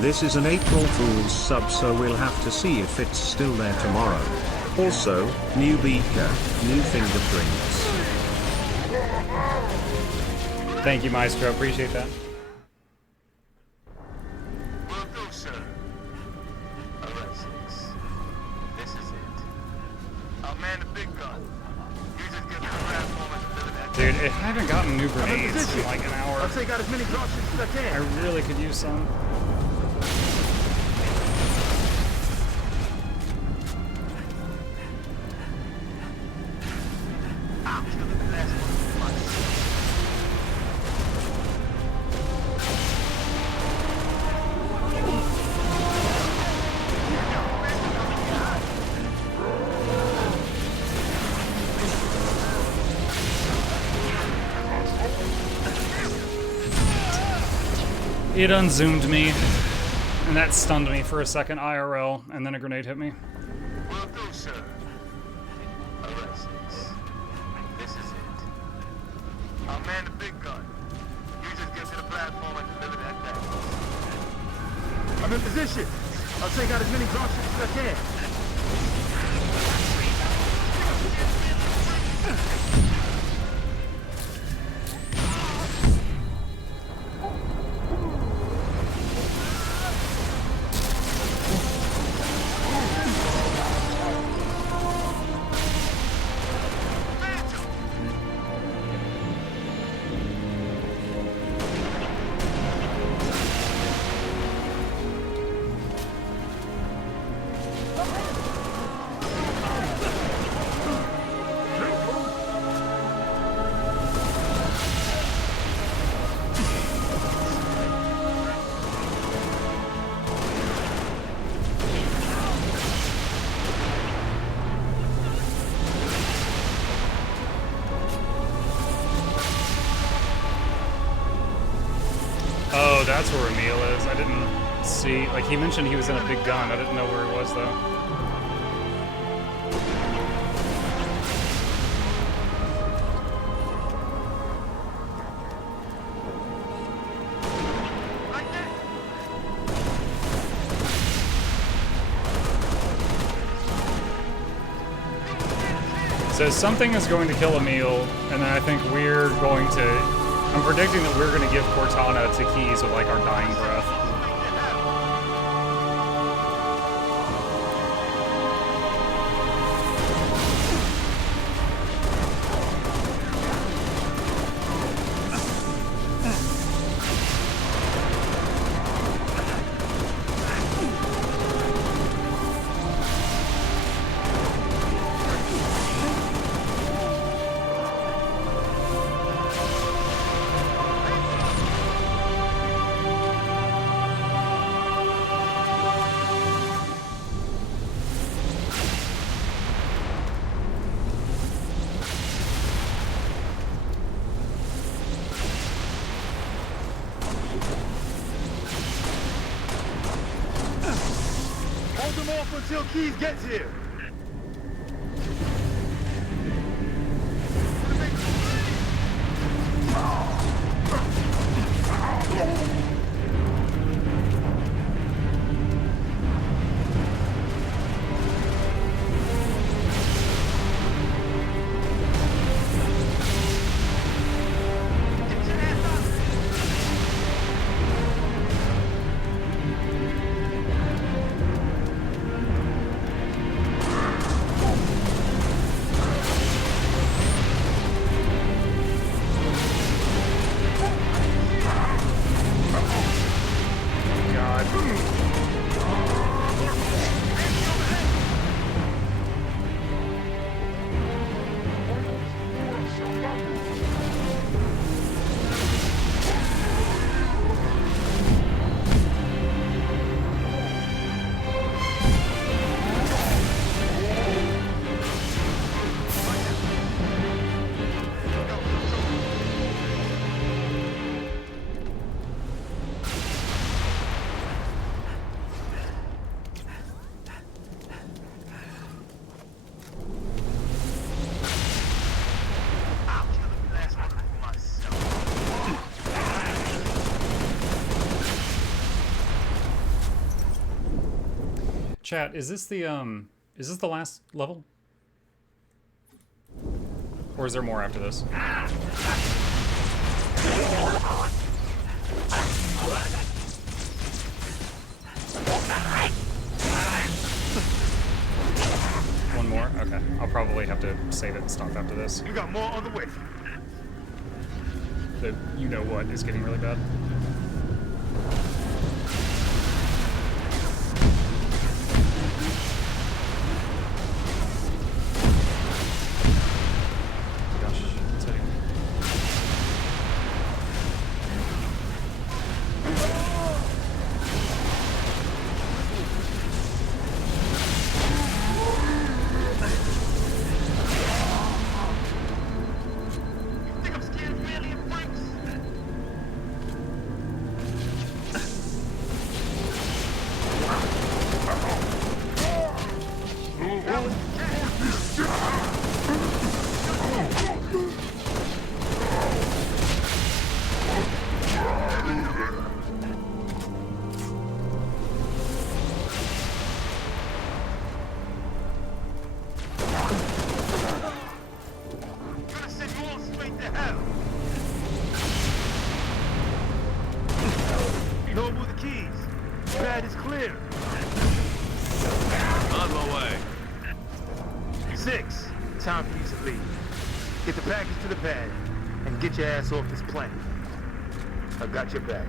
This is an April Fool's sub, so we'll have to see if it's still there tomorrow. Also, new beaker, new fingerprints. Thank you, Maestro. Appreciate that. Will do, sir. Alexis, this is it. I'll man the big gun. You just get to the platform and deliver that. Dude, I haven't gotten new grenades in like an hour. I'll take out as many dropships as I can. I really could use some. It unzoomed me, and that stunned me for a second IRL, and then a grenade hit me. Will do, sir. Alexis, this is it. I'll man the big gun. You just get to the platform and deliver that package. I'm in position. I'll take out as many dropships as I can. Oh, that's where Emil is. I didn't see. Like, he mentioned he was in a big gun. I didn't know where he was, though. So something is going to kill Emil, and then I think we're going to... I'm predicting that we're going to give Cortana to Keys with, like, our dying breath. Until Keys gets here. Chat, is this the last level? Or is there more after this? One more? Okay. I'll probably have to save it and stop after this. You got more on the way. The you-know-what is getting really bad. Gosh, it's hitting me. Think I'm scared of alien freaks? Gonna send you all straight to hell. No move the keys. Pad is clear. On my way. 6. Time for you to leave. Get the package to the pad and get your ass off this plane. I got your back.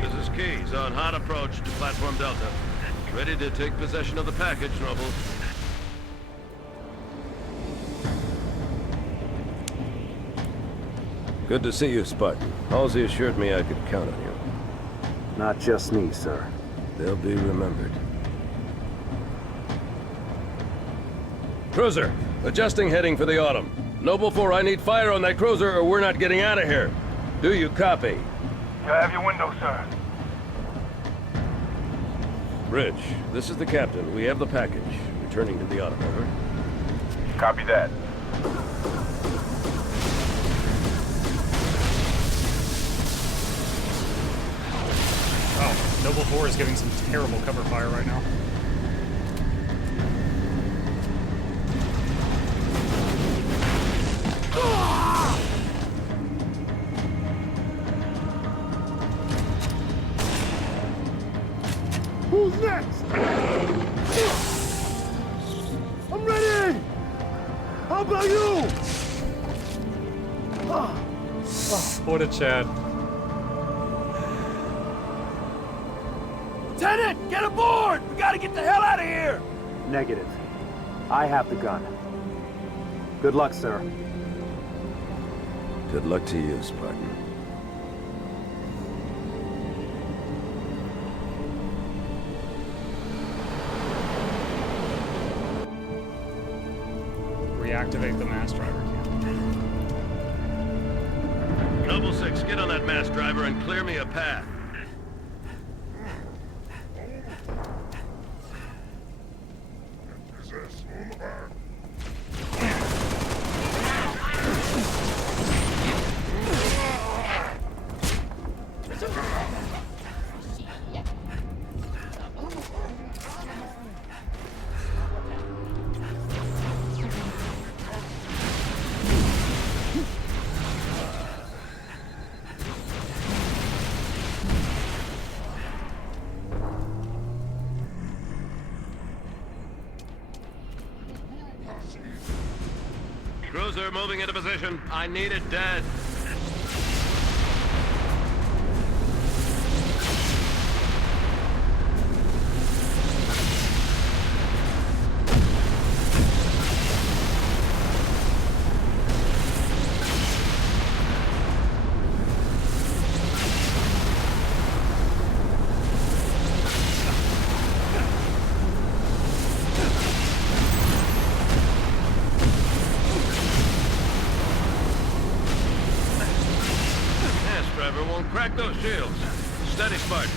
This is Keys on hot approach to Platform Delta. Ready to take possession of the package, Noble. Good to see you, Spartan. Halsey assured me I could count on you. Not just me, sir. They'll be remembered. Cruiser, adjusting heading for the Autumn. Noble 4, I need fire on that cruiser or we're not getting out of here. Do you copy? You have your window, sir. Bridge, this is the captain. We have the package. Returning to the Autumn, over. Copy that. Oh, Noble 4 is giving some terrible cover fire right now. Who's next? I'm ready! How about you? What a Chad. Lieutenant, get aboard! We gotta get the hell out of here! Negative. I have the gun. Good luck, sir. Good luck to you, Spartan. Reactivate the mass driver cam. Noble 6, get on that mass driver and clear me a path. Cruiser moving into position. I need it dead. Driver won't crack those shields. Steady, Spartan.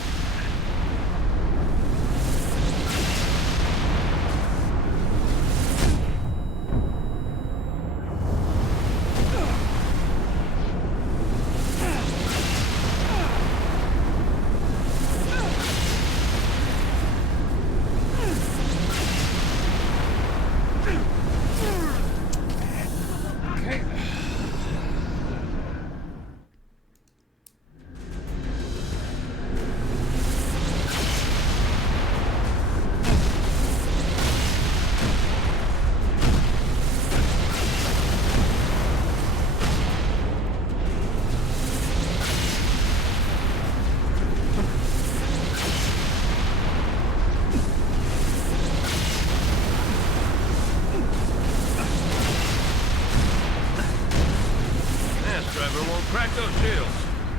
driver won't crack those shields.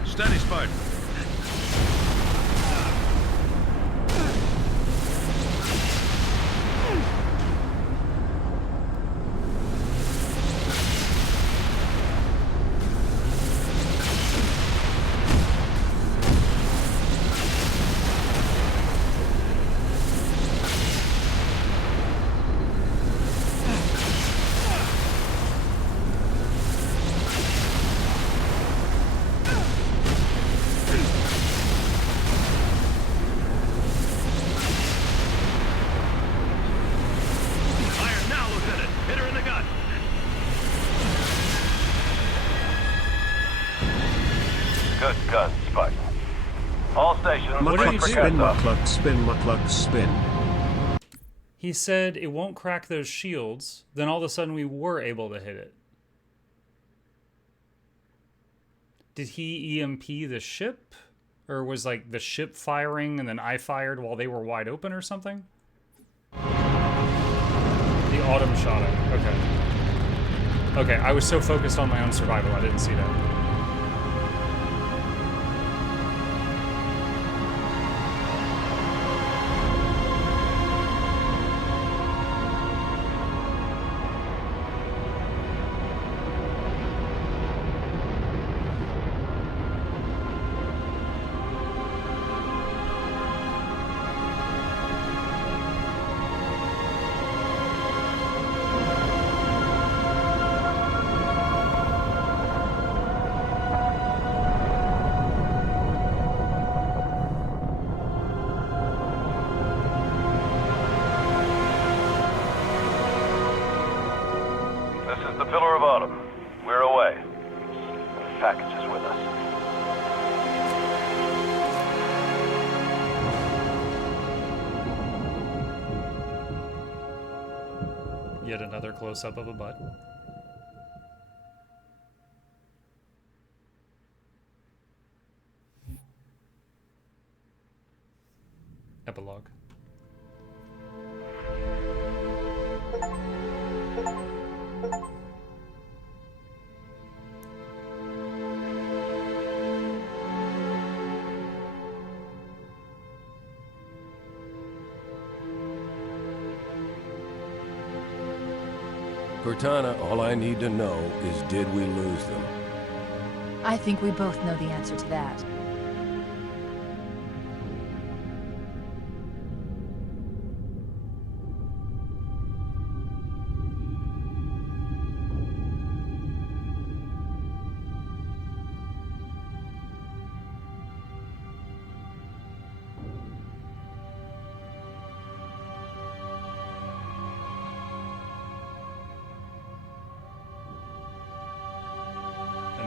Steady, Spartan. Good gun, Spartan. All stations, Mukluk spin, Mukluk spin, Mukluk spin. He said it won't crack those shields. Then all of a sudden we were able to hit it. Did he EMP the ship? Or was like the ship firing and then I fired while they were wide open or something? The autumn shot it. Okay. Okay, I was so focused on my own survival, I didn't see that. Yet another close-up of a butt. Epilogue. Cortana, all I need to know is, did we lose them? I think we both know the answer to that.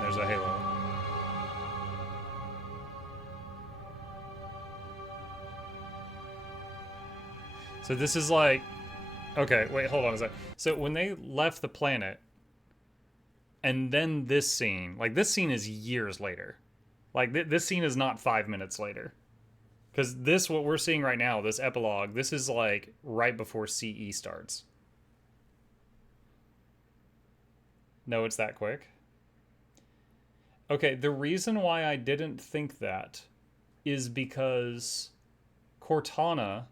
There's a halo. So this is like, okay, wait, hold on a sec. So when they left the planet, and then this scene, like this scene is years later. Like this scene is not 5 minutes later. Because this, what we're seeing right now, this epilogue, this is like right before CE starts. No, it's that quick. Okay, the reason why I didn't think that is because Cortana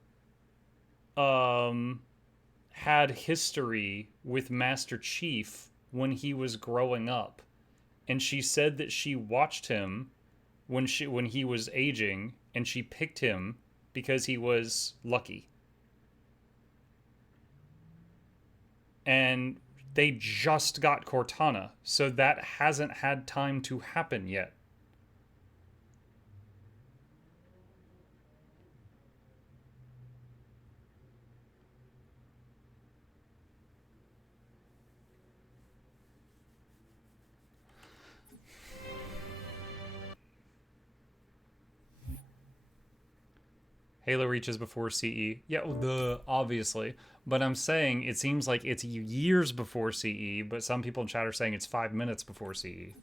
had history with Master Chief when he was growing up, and she said that she watched him when he was aging, and she picked him because he was lucky. And they just got Cortana, so that hasn't had time to happen yet. Halo reaches before CE. Yeah, obviously. But I'm saying it seems like it's years before CE, but some people in chat are saying it's 5 minutes before CE.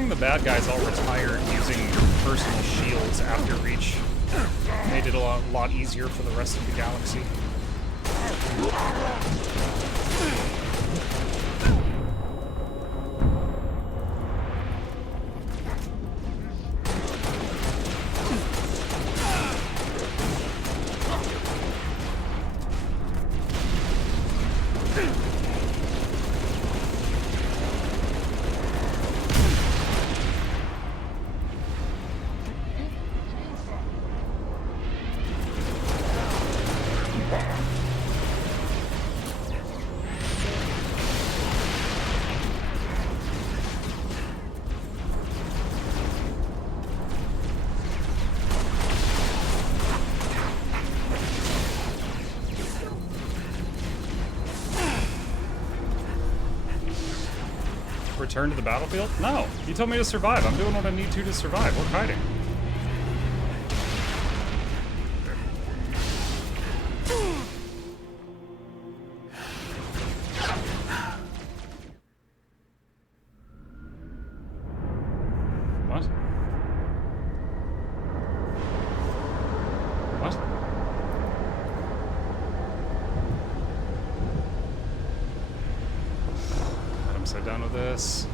letting the bad guys all retire using personal shields after Reach made it a lot easier for the rest of the galaxy. Return to the battlefield? No, you told me to survive. I'm doing what I need to survive. We're hiding. What? What? God, I'm so done with this.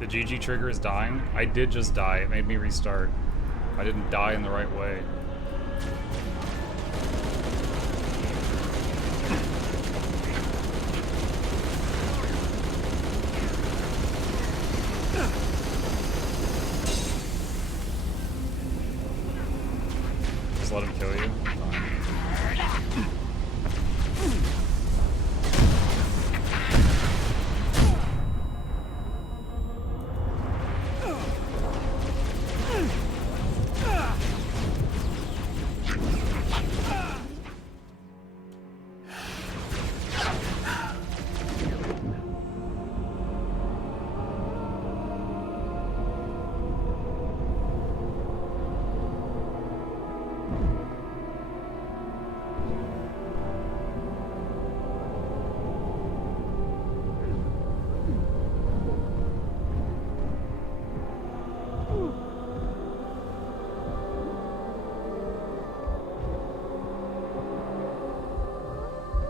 The GG trigger is dying. I did just die. It made me restart. I didn't die in the right way. Just let him kill you.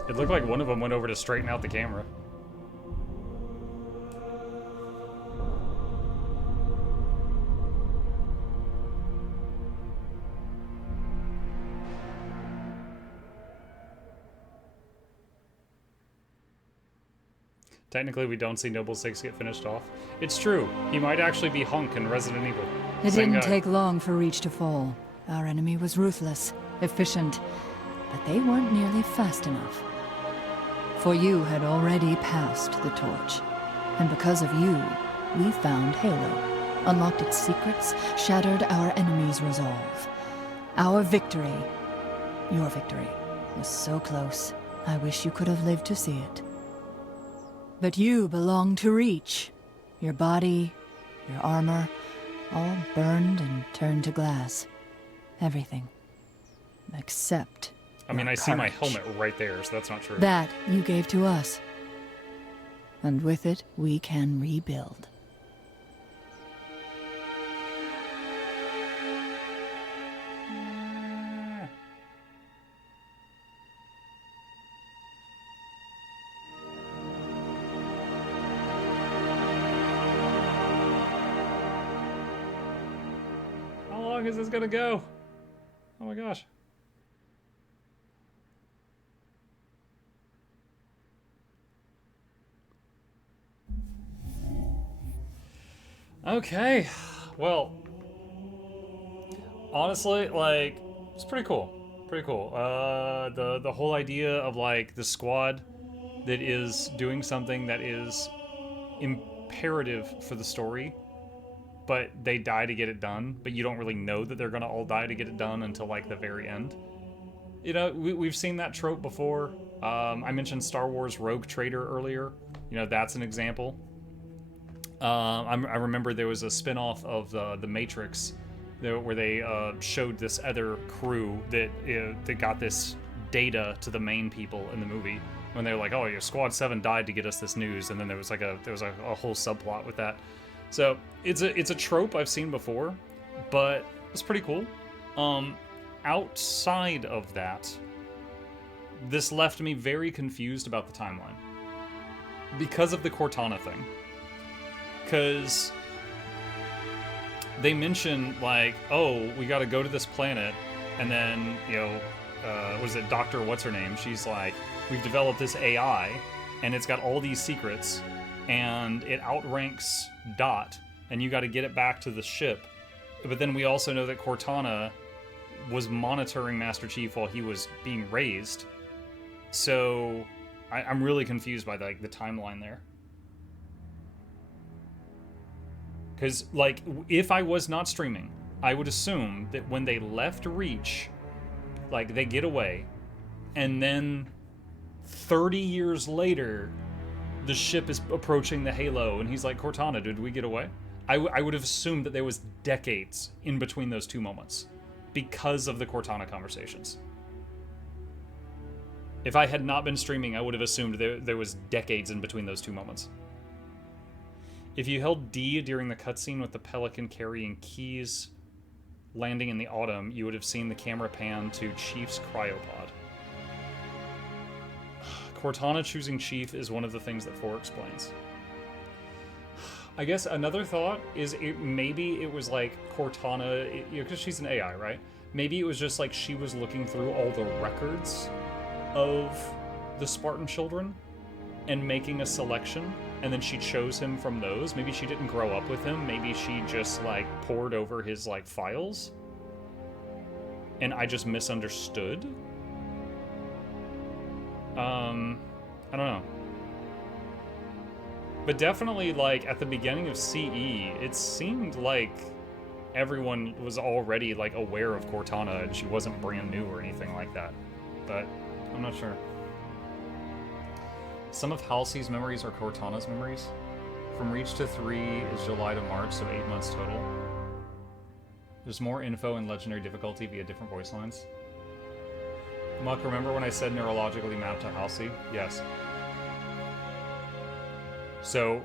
It looked like one of them went over to straighten out the camera. Technically, we don't see Noble 6 get finished off. It's true. He might actually be Hunk in Resident Evil. It Same didn't guy. take long for Reach to fall. Our enemy was ruthless, efficient, but they weren't nearly fast enough. For you had already passed the torch, and because of you, we found Halo, unlocked its secrets, shattered our enemy's resolve. Our victory, your victory, was so close. I wish you could have lived to see it. But you belong to Reach. Your body, your armor, all burned and turned to glass. Everything. Except I mean, your I see my courage. helmet right there, so that's not true. That you gave to us. And with it, we can rebuild. How long is this gonna go? Oh my gosh. Okay, well, honestly, like, it's pretty cool. Pretty cool. The whole idea of like the squad that is doing something that is imperative for the story but they die to get it done, but you don't really know that they're gonna all die to get it done until like the very end. You know, we've seen that trope before. I mentioned Star Wars Rogue Trader earlier. You know, that's an example. I remember there was a spin-off of the Matrix where they showed this other crew that got this data to the main people in the movie when they were like, oh, your Squad 7 died to get us this news, and then there was a whole subplot with that. So it's a trope I've seen before, but it's pretty cool. Outside of that, this left me very confused about the timeline because of the Cortana thing. Because they mention like, oh, we got to go to this planet, and then was it Dr. What's her name? She's like, we've developed this AI, and it's got all these secrets, and it outranks Dot, and you got to get it back to the ship. But then we also know that Cortana was monitoring Master Chief while he was being raised. So I'm really confused by the timeline there. Because, like, if I was not streaming, I would assume that when they left Reach, like, they get away, and then 30 years later, the ship is approaching the Halo, and he's like, Cortana, did we get away? I would have assumed that there was decades in between those two moments because of the Cortana conversations. If I had not been streaming, I would have assumed there was decades in between those two moments. If you held D during the cutscene with the Pelican carrying keys landing in the autumn, you would have seen the camera pan to Chief's cryopod. Cortana choosing Chief is one of the things that 4 explains. I guess another thought is maybe it was like Cortana, because she's an AI, right? Maybe it was just like she was looking through all the records of the Spartan children and making a selection, and then she chose him from those. Maybe she didn't grow up with him. Maybe she just like pored over his like files, and I just misunderstood. I don't know. But definitely, like, at the beginning of CE, it seemed like everyone was already, like, aware of Cortana, and she wasn't brand new or anything like that. But I'm not sure. Some of Halsey's memories are Cortana's memories. From Reach to 3 is July to March, so 8 months total. There's more info and legendary difficulty via different voice lines. Muck, remember when I said neurologically mapped to Halsey? Yes. So,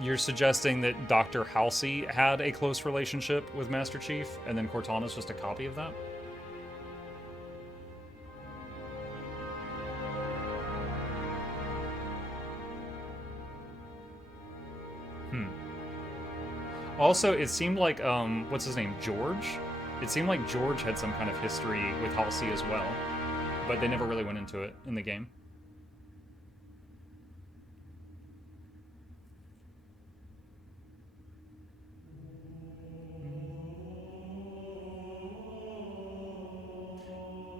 you're suggesting that Dr. Halsey had a close relationship with Master Chief, and then Cortana's just a copy of that? Also, it seemed like, what's his name, George? It seemed like George had some kind of history with Halsey as well, but they never really went into it in the game.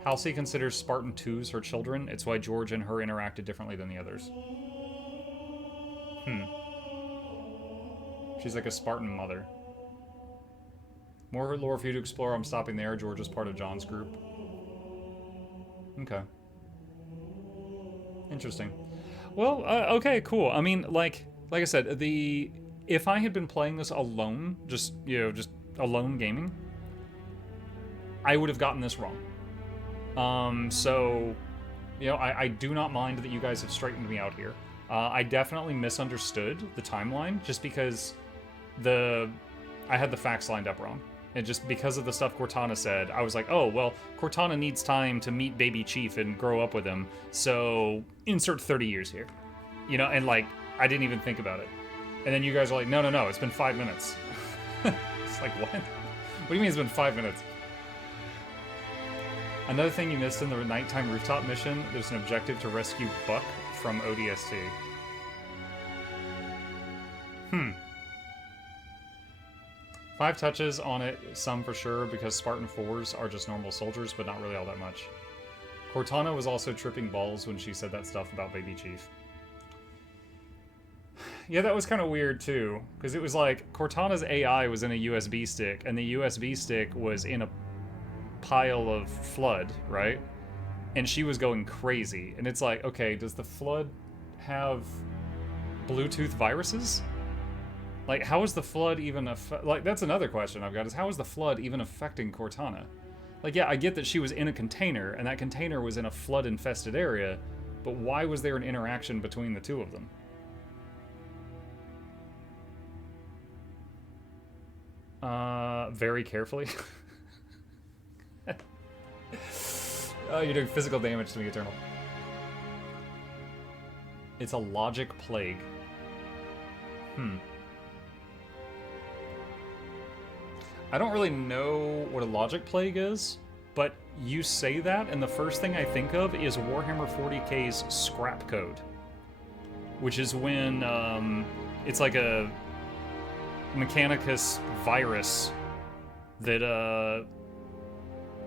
Halsey considers Spartan 2s her children. It's why George and her interacted differently than the others. She's like a Spartan mother. More lore for you to explore. I'm stopping there. George is part of John's group. Okay. Interesting. Well, okay, cool. I mean, like I said, if I had been playing this alone, just alone gaming, I would have gotten this wrong. So, I do not mind that you guys have straightened me out here. I definitely misunderstood the timeline just because I had the facts lined up wrong. And just because of the stuff Cortana said, I was like, oh, well, Cortana needs time to meet Baby Chief and grow up with him, so insert 30 years here. And like, I didn't even think about it. And then you guys are like, no, it's been 5 minutes. It's like, what? What do you mean it's been 5 minutes? Another thing you missed in the nighttime rooftop mission, there's an objective to rescue Buck from ODST. 5 touches on it, some for sure, because Spartan 4s are just normal soldiers, but not really all that much. Cortana was also tripping balls when she said that stuff about Baby Chief. Yeah, that was kind of weird too, because it was like Cortana's AI was in a USB stick, and the USB stick was in a pile of Flood, right? And she was going crazy. And it's like, okay, does the Flood have Bluetooth viruses? Like, how is the Flood even like, that's another question I've got, is how is the Flood even affecting Cortana? Like, yeah, I get that she was in a container, and that container was in a Flood-infested area, but why was there an interaction between the two of them? Very carefully. Oh, you're doing physical damage to me, Eternal. It's a logic plague. I don't really know what a logic plague is, but you say that, and the first thing I think of is Warhammer 40k's scrap code. Which is when, it's like a Mechanicus virus that,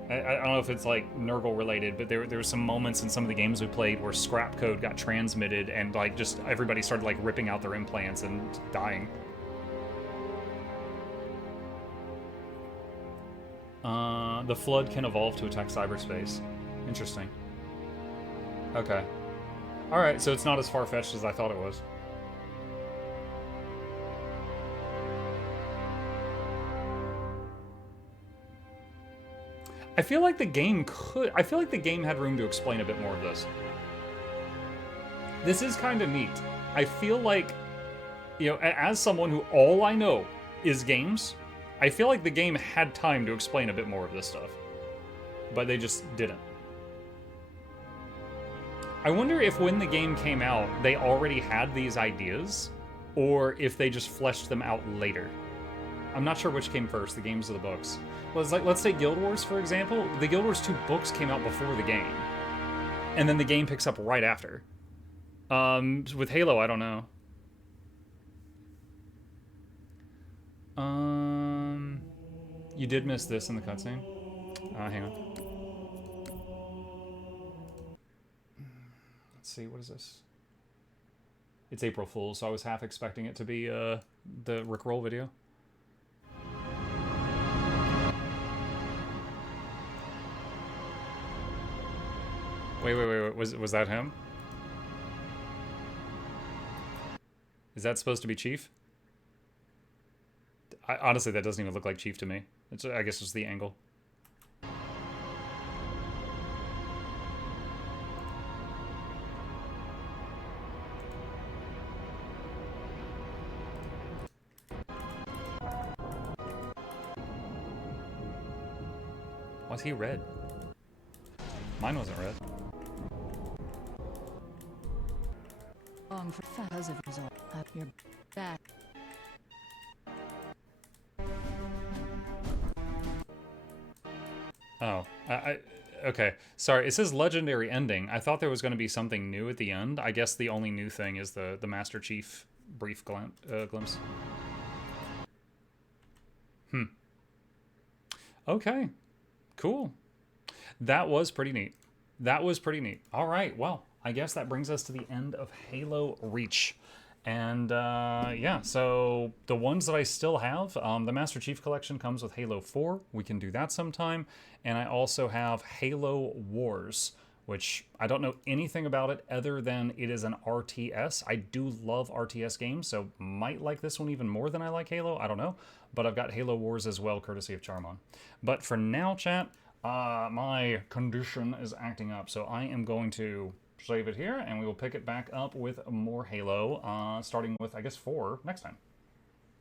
I don't know if it's like Nurgle related, but there were some moments in some of the games we played where scrap code got transmitted and like just everybody started like ripping out their implants and dying. The Flood can evolve to attack cyberspace. Interesting. Okay. Alright, so it's not as far-fetched as I thought it was. I feel like the game had room to explain a bit more of this. This is kind of neat. I feel like, you know, as someone who all I know is games, I feel like the game had time to explain a bit more of this stuff. But they just didn't. I wonder if when the game came out, they already had these ideas, or if they just fleshed them out later. I'm not sure which came first, the games or the books. Well, it's like, let's take Guild Wars, for example. The Guild Wars 2 books came out before the game. And then the game picks up right after. With Halo, I don't know. You did miss this in the cutscene? Hang on. Let's see, what is this? It's April Fool's, so I was half expecting it to be the Rickroll video. Wait. Was that him? Is that supposed to be Chief? Honestly, that doesn't even look like Chief to me. I guess it's the angle. Why's he red? Mine wasn't red. Because of result, you're back. Oh, okay. Sorry, it says legendary ending. I thought there was going to be something new at the end. I guess the only new thing is the Master Chief brief glimpse. Okay, cool. That was pretty neat. All right, well, I guess that brings us to the end of Halo Reach. And yeah, so the ones that I still have, the Master Chief Collection comes with Halo 4. We can do that sometime. And I also have Halo Wars, which I don't know anything about it other than it is an RTS. I do love RTS games, so might like this one even more than I like Halo. I don't know. But I've got Halo Wars as well, courtesy of Charmon. But for now, chat, my condition is acting up, so I am going to save it here, and we will pick it back up with more Halo, starting with, I guess, 4 next time.